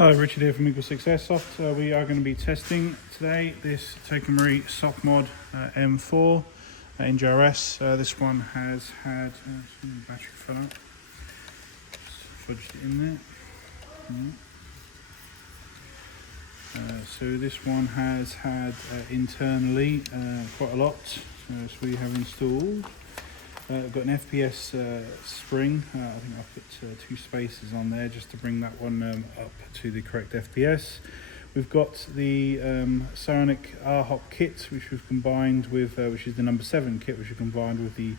Hi, Richard here from EagleSix Airsoft. We are going to be testing today this Takemery Soft Mod M4 NGRS. This one has had battery fell out. Fudged it in there. So this one has had internally quite a lot. So we have installed. I've got an FPS spring. I think I've put 2 spaces on there just to bring that one up to the correct FPS. We've got the Psionic R-Hop kit, which we've combined with, which is the number 7 kit, which we've combined with the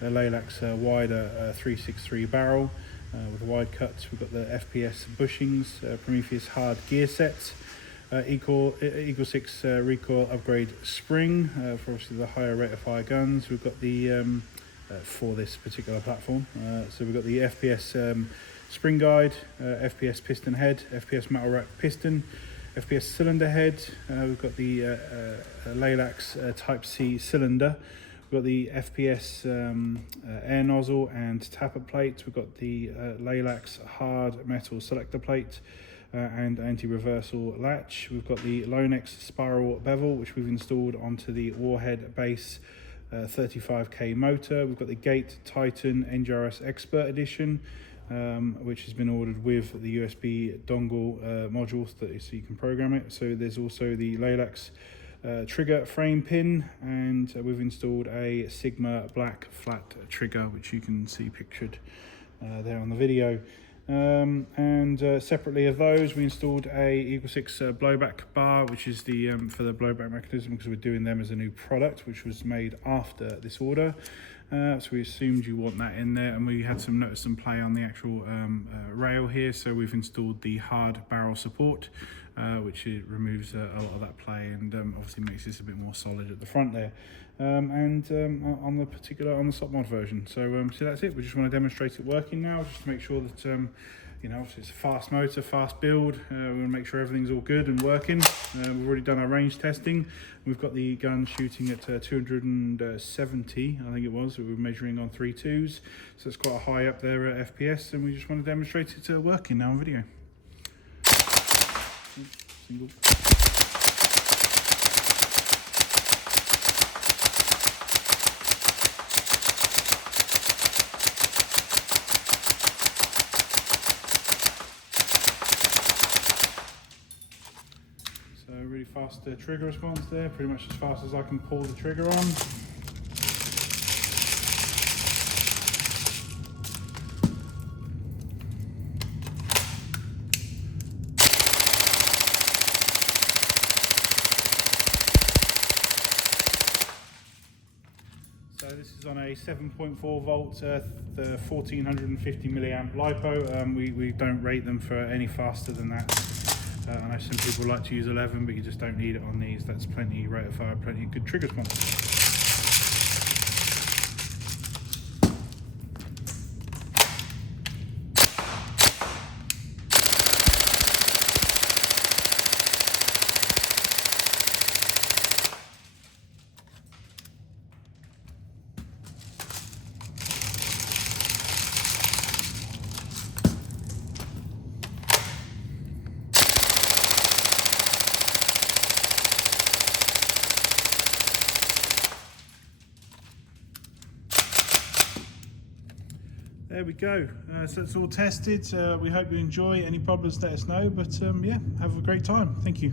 Lilacs wider 363 barrel with the wide cuts. We've got the FPS bushings, Prometheus hard gear sets, EagleSix recoil upgrade spring for obviously the higher rate of fire guns. We've got the for this particular platform, so we've got the FPS spring guide, FPS piston head, FPS metal rack piston, FPS cylinder head. We've got the Lilacs Type C cylinder. We've got the FPS air nozzle and tappet plate. We've got the Lilacs hard metal selector plate and anti-reversal latch. We've got the Lonex spiral bevel, which we've installed onto the Warhead base 35k motor. We've got the Gate Titan NGRS Expert Edition, which has been ordered with the USB dongle modules so you can program it. So there's also the Lilacs trigger frame pin, and we've installed a Sigma black flat trigger, which you can see pictured there on the video. Separately of those, we installed a EagleSix blowback bar, which is the for the blowback mechanism, because we're doing them as a new product which was made after this order. So we assumed you want that in there, and we had some play on the actual rail here, so we've installed the hard barrel support, which removes a lot of that play and obviously makes this a bit more solid at the front there. On the soft mod version. So that's it. We just want to demonstrate it working now, just to make sure that you know, it's a fast motor, fast build. We want to make sure everything's all good and working. We've already done our range testing. We've got the gun shooting at 270, I think it was, that we were measuring on 3.2s. So it's quite a high up there at FPS, and we just want to demonstrate it working now on video. Single. So really fast trigger response there, pretty much as fast as I can pull the trigger on. So this is on a 7.4 volt, the 1450 milliamp LiPo. We don't rate them for any faster than that. I know some people like to use 11, but you just don't need it on these. That's plenty rate of fire, plenty good trigger response. There we go. So it's all tested. We hope you enjoy. Any problems, let us know. But yeah, have a great time. Thank you.